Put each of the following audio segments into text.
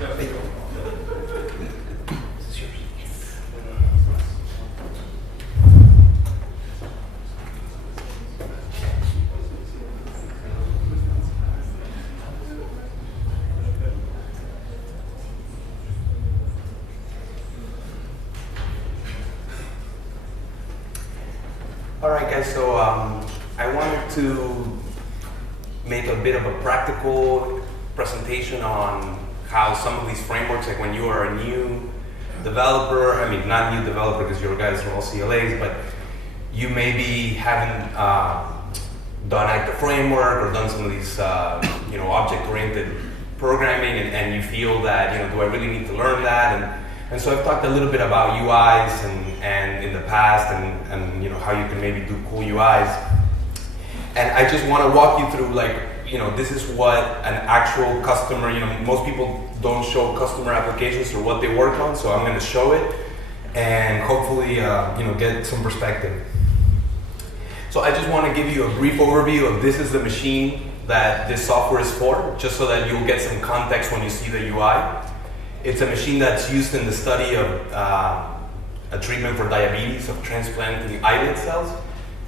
All right, guys, so I wanted to make a bit of a practical presentation on how some of these frameworks, like when you are a new developer, I mean, not new developer because your guys are all CLAs, but you maybe haven't done active framework or done some of these, object-oriented programming, and you feel that, do I really need to learn that? And so I've talked a little bit about UIs and in the past and how you can maybe do cool UIs. And I just want to walk you through, this is what an actual customer, most people don't show customer applications or what they work on, so I'm going to show it and hopefully, get some perspective. So I just want to give you a brief overview of this is the machine that this software is for, just so that you'll get some context when you see the UI. It's a machine that's used in the study of a treatment for diabetes, of transplanting islet cells.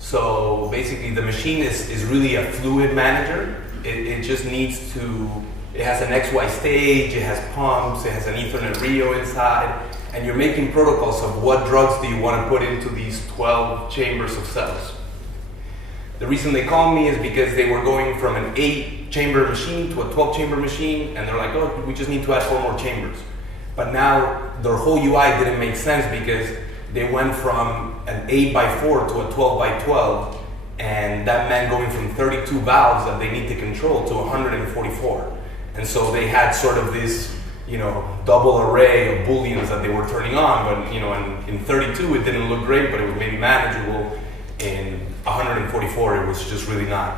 So basically the machine is really a fluid manager. It just needs to, it has an XY stage, it has pumps, it has an Ethernet Rio inside, and you're making protocols of what drugs do you want to put into these 12 chambers of cells. The reason they called me is because they were going from an 8-chamber machine to a 12-chamber machine, and they're like, oh, we just need to add 4 more chambers. But now their whole UI didn't make sense because they went from an 8x4 to a 12x12, and that meant going from 32 valves that they need to control to 144. And so they had sort of this, double array of booleans that they were turning on, but in 32 it didn't look great, but it was maybe manageable. In 144 it was just really not.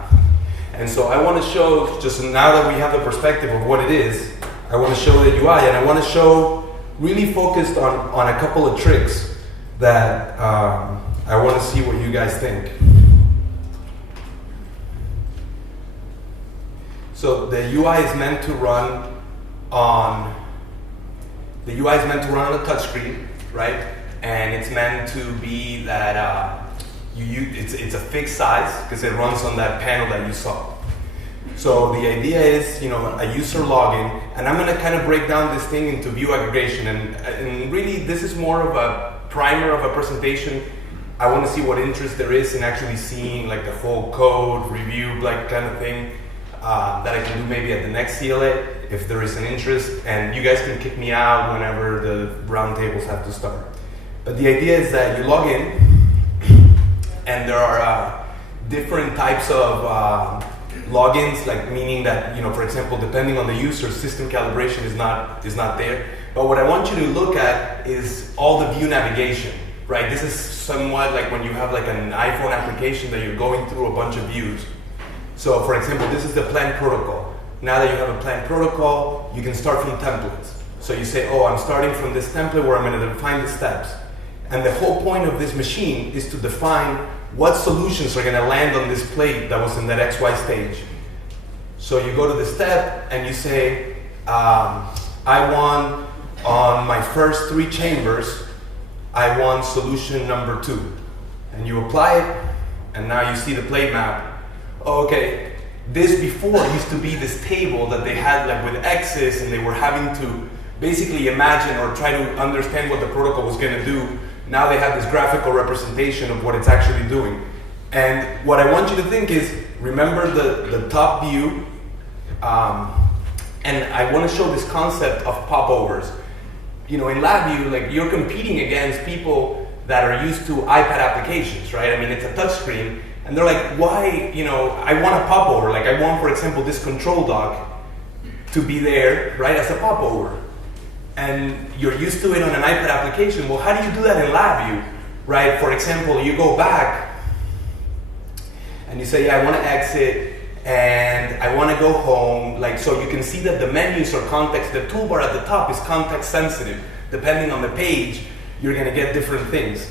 And so I want to show, just now that we have the perspective of what it is, I want to show the UI, and I want to show really focused on a couple of tricks that I want to see what you guys think. So the UI is meant to run on a touchscreen, right? And it's meant to be that it's a fixed size because it runs on that panel that you saw. So the idea is, a user login, and I'm going to kind of break down this thing into view aggregation, and really this is more of a primer of a presentation. I want to see what interest there is in actually seeing like the whole code review kind of thing that I can do maybe at the next CLA if there is an interest, and you guys can kick me out whenever the roundtables have to start. But the idea is that you log in, and there are different types of logins, meaning that, for example, depending on the user, system calibration is not there. But what I want you to look at is all the view navigation, right? This is somewhat like when you have an iPhone application that you're going through a bunch of views. So for example, this is the planned protocol. Now that you have a planned protocol, you can start from templates. So you say, oh, I'm starting from this template where I'm going to define the steps. And the whole point of this machine is to define what solutions are going to land on this plate that was in that XY stage. So you go to the step and you say, I want on my first 3 chambers, I want solution number 2. And you apply it, and now you see the plate map. Oh, okay, this before used to be this table that they had with X's, and they were having to basically imagine or try to understand what the protocol was going to do. Now they have this graphical representation of what it's actually doing. And what I want you to think is, remember the top view, and I want to show this concept of popovers. In LabVIEW, you're competing against people that are used to iPad applications, right? I mean, it's a touch screen, and they're like, why, I want a popover. I want, for example, this control dock to be there, right, as a popover. And you're used to it on an iPad application. Well, how do you do that in LabVIEW, right? For example, you go back and you say, yeah, I want to exit and I want to go home. So you can see that the menus are context, the toolbar at the top is context sensitive. Depending on the page, you're going to get different things.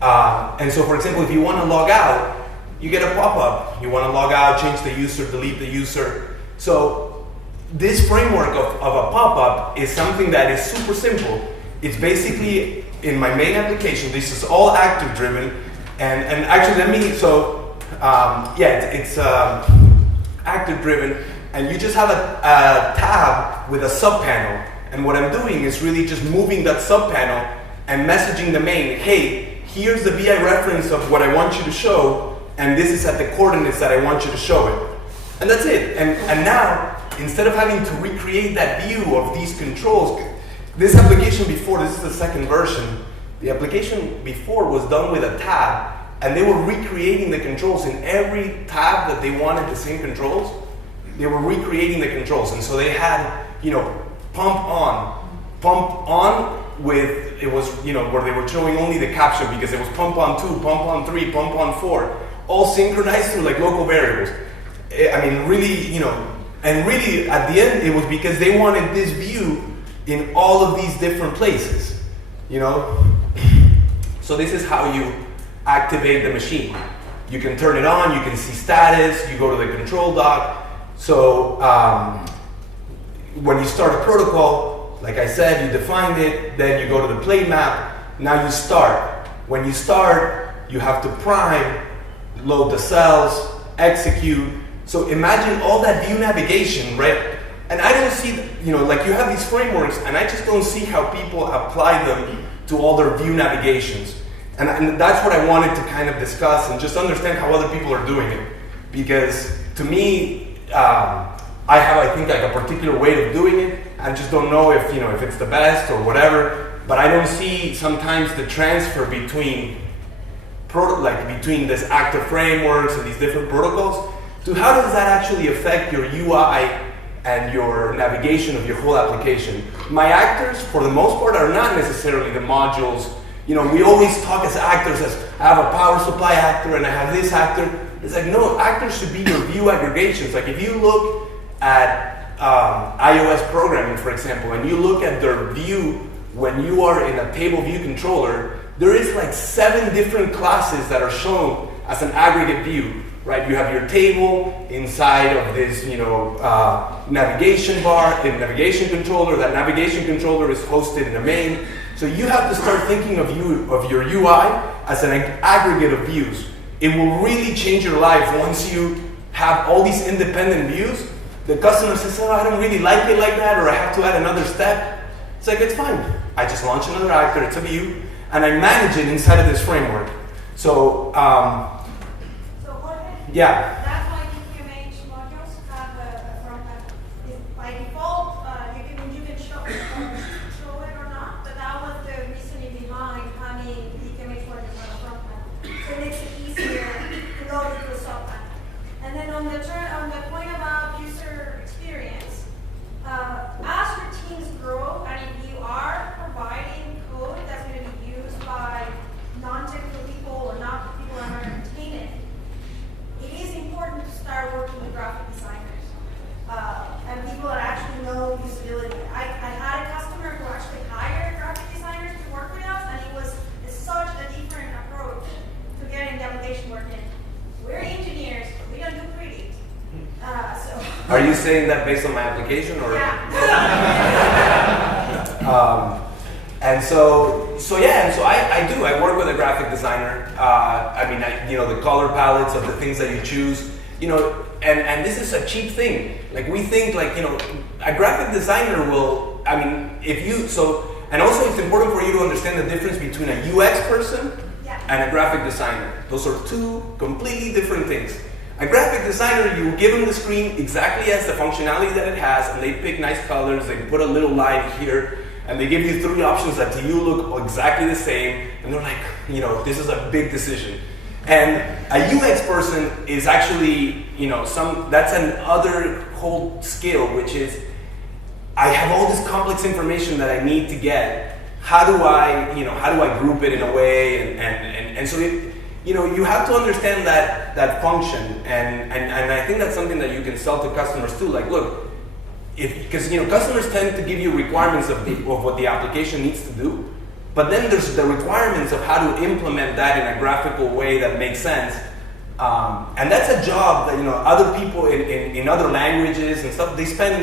And so, for example, if you want to log out, you get a pop-up. You want to log out, change the user, delete the user. So this framework of a pop-up is something that is super simple. It's basically in my main application. This is all actor driven, and actually it's actor driven, and you just have a tab with a sub panel. And what I'm doing is really just moving that sub panel and messaging the main, hey, here's the VI reference of what I want you to show, and this is at the coordinates that I want you to show it. And that's it. And now, instead of having to recreate that view of these controls, this application before, this is the second version, the application before was done with a tab, and they were recreating the controls in every tab that they wanted the same controls. They were recreating the controls, and so they had, pump on with, it was, where they were showing only the caption because it was pump on 2, pump on 3, pump on 4, all synchronized through like local variables. I mean, really, and really at the end, it was because they wanted this view in all of these different places, So this is how you activate the machine. You can turn it on, you can see status, you go to the control dock. So when you start a protocol, like I said, you defined it, then you go to the play map, now you start. When you start, you have to prime, load the cells, execute. So imagine all that view navigation, right? And I don't see, like you have these frameworks, and I just don't see how people apply them to all their view navigations. And that's what I wanted to kind of discuss and just understand how other people are doing it. Because to me, I have, I think, like a particular way of doing it. I just don't know if, if it's the best or whatever. But I don't see sometimes the transfer between this active frameworks and these different protocols to how does that actually affect your UI and your navigation of your whole application. My actors, for the most part, are not necessarily the modules. We always talk as actors as, I have a power supply actor and I have this actor. It's like, no, actors should be your view aggregations. Like if you look at iOS programming, for example, and you look at their view when you are in a table view controller, there is like 7 different classes that are shown as an aggregate view, right? You have your table inside of this, navigation bar, in navigation controller. That navigation controller is hosted in a main. So you have to start thinking of your UI as an aggregate of views. It will really change your life once you have all these independent views. The customer says, oh, I don't really like it like that, or I have to add another step. It's like, it's fine. I just launch another actor, it's a view, and I manage it inside of this framework. So, Jorge, yeah. that's why QMH modules have a front end. By default, you can show it or not, but that was the reasoning behind having QMH modules on the front end. So it makes it easier to load it to a sub panel. And then on the point about user experience, as your teams grow, and if you are providing code that's going to be used by non-technical people or not people that are entertaining, it is important to start working with graphic designers and people that actually know usability. I had a customer who actually hired graphic designers to work with us, and it was such a different approach to getting the application working. We're engineers, we don't do pretty. Are you saying that based on my application, or? Yeah. And so I do. I work with a graphic designer. The color palettes of the things that you choose, and this is a cheap thing. Like we think, a graphic designer will. And also it's important for you to understand the difference between a UX person and a graphic designer. Those are 2 completely different things. A graphic designer, you give them the screen exactly as the functionality that it has, and they pick nice colors, they put a little line here, and they give you 3 options that to you look exactly the same, and they're like, this is a big decision. And a UX person is actually, that's another whole skill, which is, I have all this complex information that I need to get. How do I group it in a way, and so you have to understand that function, and I think that's something that you can sell to customers too. Like, look, because customers tend to give you requirements of what the application needs to do, but then there's the requirements of how to implement that in a graphical way that makes sense, and that's a job that other people in other languages and stuff, they spend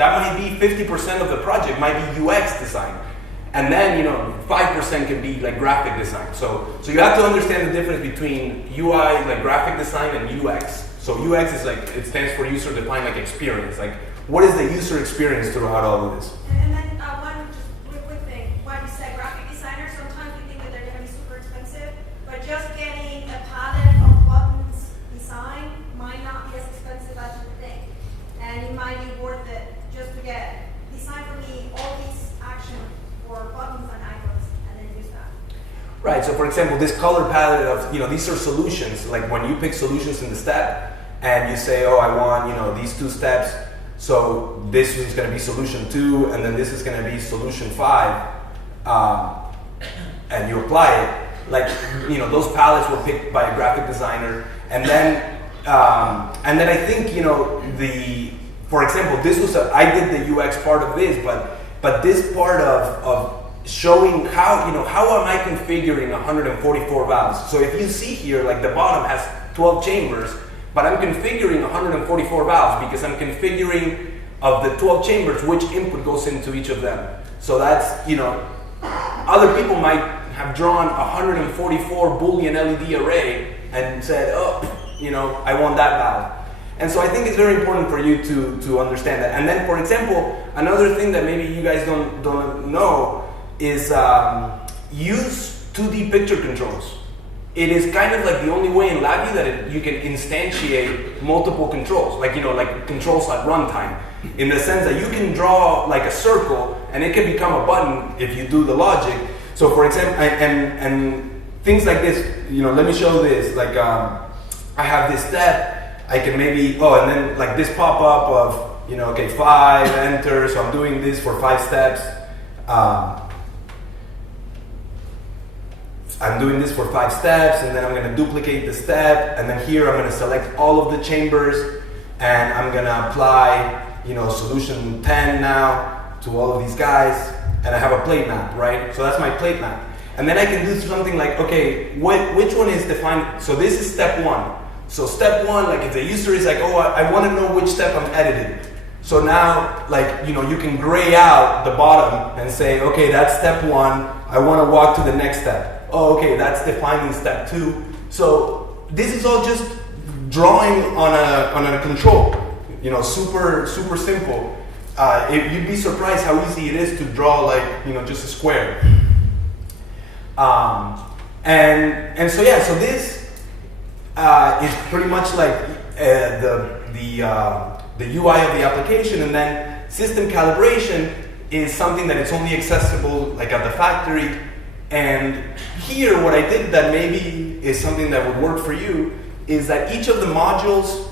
that might be 50% of the project, might be UX design. And then, 5% can be like graphic design. So you have to understand the difference between UI, like graphic design, and UX. So UX is like, it stands for user defined like experience. Like, what is the user experience throughout all of this? And then one just real quick thing. When you say graphic designer, sometimes you think that they're going to be super expensive, but just getting a palette of buttons designed might not be as expensive as you think. And it might be worth it just to get design for me all these actions for buttons and icons and then use that. Right, so for example, this color palette of, these are solutions. Like when you pick solutions in the step and you say, oh, I want, these 2 steps. So this is going to be solution 2, and then this is going to be solution 5, and you apply it. Like, those palettes were picked by a graphic designer, and then I think, for example, this was I did the UX part of this, but this part of showing how am I configuring 144 valves. So if you see here, like the bottom has 12 chambers, but I'm configuring 144 valves because I'm configuring of the 12 chambers which input goes into each of them. So that's, other people might have drawn 144 Boolean LED array and said, oh, I want that valve. And so I think it's very important for you to understand that. And then, for example, another thing that maybe you guys don't know is use 2D picture controls. It is kind of like the only way in LabVIEW that you can instantiate multiple controls, like like controls at runtime, in the sense that you can draw like a circle and it can become a button if you do the logic. So for example, and things like this, let me show this. Like I have this step, I can maybe and then like this pop up of okay, 5, enter. So I'm doing this for 5 steps. I'm doing this for 5 steps, and then I'm going to duplicate the step, and then here I'm going to select all of the chambers, and I'm going to apply, solution 10 now to all of these guys, and I have a plate map, right? So that's my plate map. And then I can do something like, okay, which one is defined? So this is step 1. So step 1, like if the user is like, oh, I want to know which step I'm editing. So now, like, you can gray out the bottom and say, okay, that's step 1. I want to walk to the next step. Oh, okay, that's defining step 2. So this is all just drawing on a control. Super simple. You'd be surprised how easy it is to draw like just a square. And so yeah, so this is pretty much like the UI of the application, and then system calibration is something that it's only accessible like at the factory. And here, what I did that maybe is something that would work for you is that each of the modules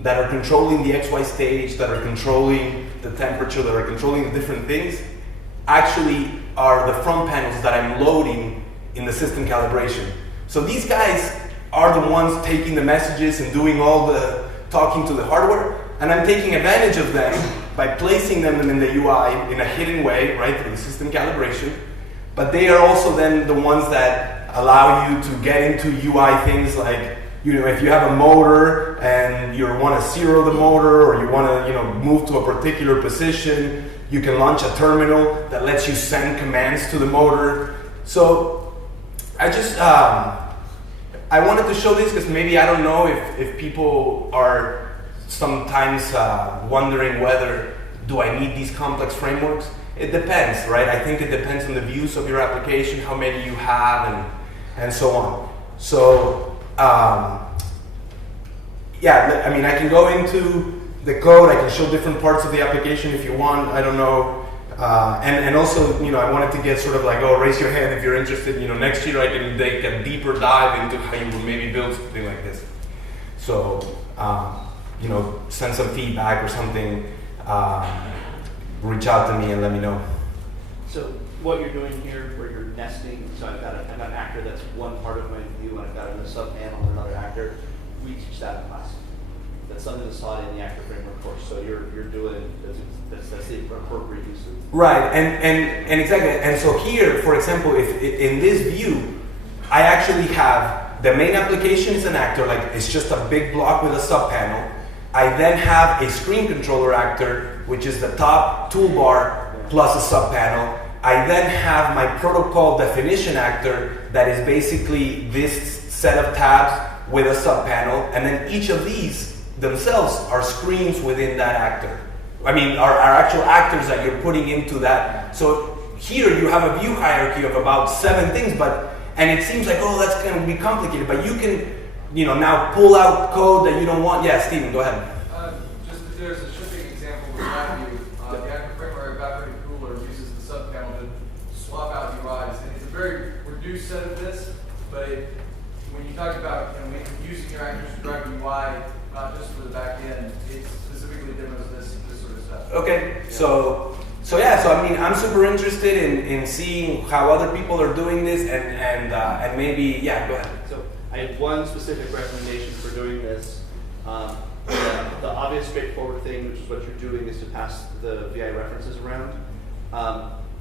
that are controlling the XY stage, that are controlling the temperature, that are controlling the different things, actually are the front panels that I'm loading in the system calibration. So these guys are the ones taking the messages and doing all the talking to the hardware, and I'm taking advantage of them by placing them in the UI in a hidden way, right, through the system calibration. But they are also then the ones that allow you to get into UI things like, if you have a motor and you want to zero the motor, or you want to, move to a particular position, you can launch a terminal that lets you send commands to the motor. So I just, I wanted to show this because maybe I don't know if people are sometimes wondering whether do I need these complex frameworks. It depends, right? I think it depends on the views of your application, how many you have, and so on. So, yeah, I mean, I can go into the code, I can show different parts of the application if you want, I don't know. And also, I wanted to get sort of like, raise your hand if you're interested. Next year I can take a deeper dive into how you would maybe build something like this. So, send some feedback or something. Reach out to me and let me know. So what you're doing here, where you're nesting, so I've got an actor that's one part of my view, and I've got a sub-panel another actor. We teach that in class. That's something that's taught in the actor framework course. So you're doing that's the appropriate use of. Right, and exactly. And so here, for example, if in this view, I actually have the main application is an actor, like it's just a big block with a sub-panel. I then have a screen controller actor, which is the top toolbar plus a subpanel. I then have my protocol definition actor that is basically this set of tabs with a subpanel, and then each of these themselves are screens within that actor. I mean, are actual actors that you're putting into that. So here you have a view hierarchy of about 7 things, and it seems like, oh, that's going to be complicated, but you can, now pull out code that you don't want. Yeah, Steven, go ahead. Just there's a shipping example with LabVIEW. The active framework evaporating cooler uses the subpanel to swap out UIs, and it's a very reduced set of this, but when you talk about using your actors to drive UI, not just for the back end, it specifically demos this sort of stuff. Okay, so I mean, I'm super interested in seeing how other people are doing this, and maybe, yeah, go ahead. So I have one specific recommendation for doing this. The obvious straightforward thing, which is what you're doing, is to pass the VI references around.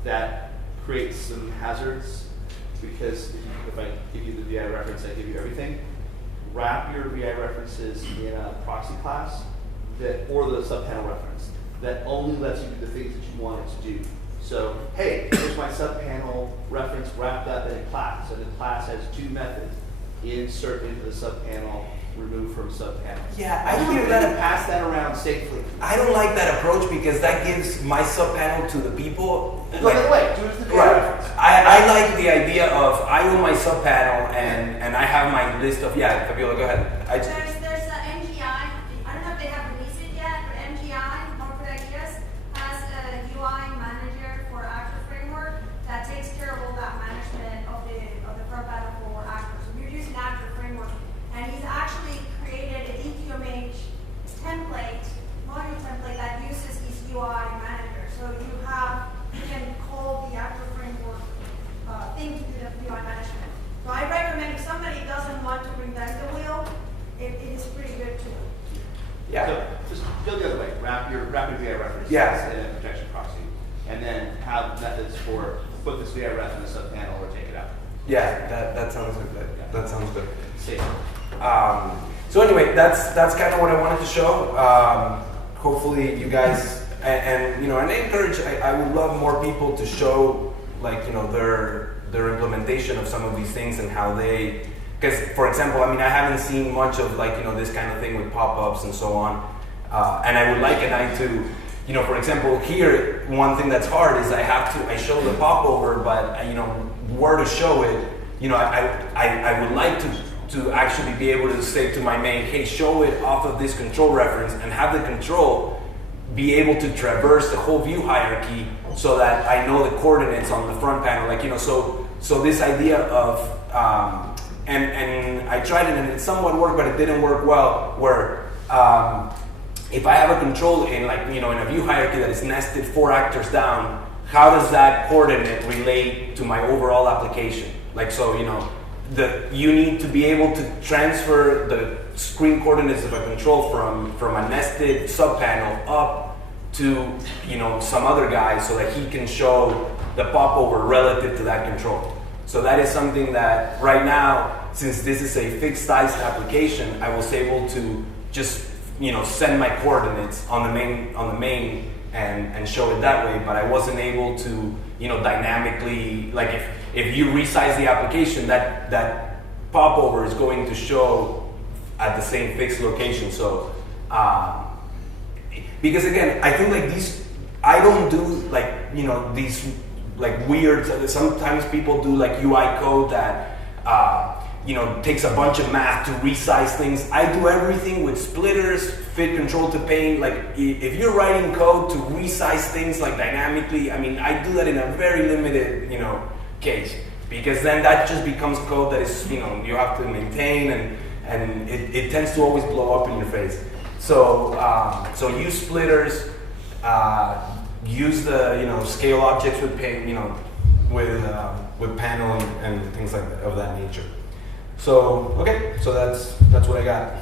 That creates some hazards, because if I give you the VI reference, I give you everything. Wrap your VI references in a proxy class or the subpanel reference that only lets you do the things that you want it to do. So, hey, here's my subpanel reference wrapped up in a class, and the class has 2 methods: insert into the subpanel, remove from subpanel. Yeah, I You hear can that. pass that around safely. I don't like that approach because that gives my subpanel to the people. Go the other way. Do it as the VI Right. reference. I like the idea of I own my subpanel and I have my list of, yeah, Fabiola, go ahead. There's a MGI. I don't know if they have released it yet, but MGI, More Good Ideas, has a UI manager for Actor Framework that takes care of all that management of the front panel for Actor. So we're using Actor Framework, and he's actually created a DQMH template, module template that uses his UI manager. So you can call the Actor Framework thing to do the UI management. So I recommend if somebody doesn't want to reinvent the wheel, it is pretty good too. Yeah. So just go the other way. Wrap your VI reference Yeah. in a protection proxy, and then have methods for put this VI ref in the subpanel or take it out. Yeah, that sounds good. That sounds good. Safe. So anyway, that's kind of what I wanted to show. Hopefully you guys, and I encourage, I would love more people to show their implementation of some of these things and how they, because for example, I mean, I haven't seen much of this kind of thing with pop-ups and so on. And I would like to, for example, here, one thing that's hard is I show the popover, but where to show it, I would like to actually be able to say to my main, hey, show it off of this control reference and have the control be able to traverse the whole view hierarchy so that I know the coordinates on the front panel. So this idea of, and I tried it and it somewhat worked, but it didn't work well, where if I have a control in in a view hierarchy that is nested 4 actors down, how does that coordinate relate to my overall application? You need to be able to transfer the screen coordinates of a control from a nested subpanel up to some other guy so that he can show the popover relative to that control. So that is something that right now, since this is a fixed size application, I was able to just send my coordinates on the main and show it that way, but I wasn't able to dynamically, if you resize the application, that popover is going to show at the same fixed location. So because again, I think I don't do these weird, sometimes people do UI code that takes a bunch of math to resize things. I do everything with splitters, fit control to pane. If you're writing code to resize things dynamically, I mean, I do that in a very limited case, because then that just becomes code that is you have to maintain, and it tends to always blow up in your face. So use splitters, use the scale objects with pane, with panel and things of that nature. So okay, so that's what I got.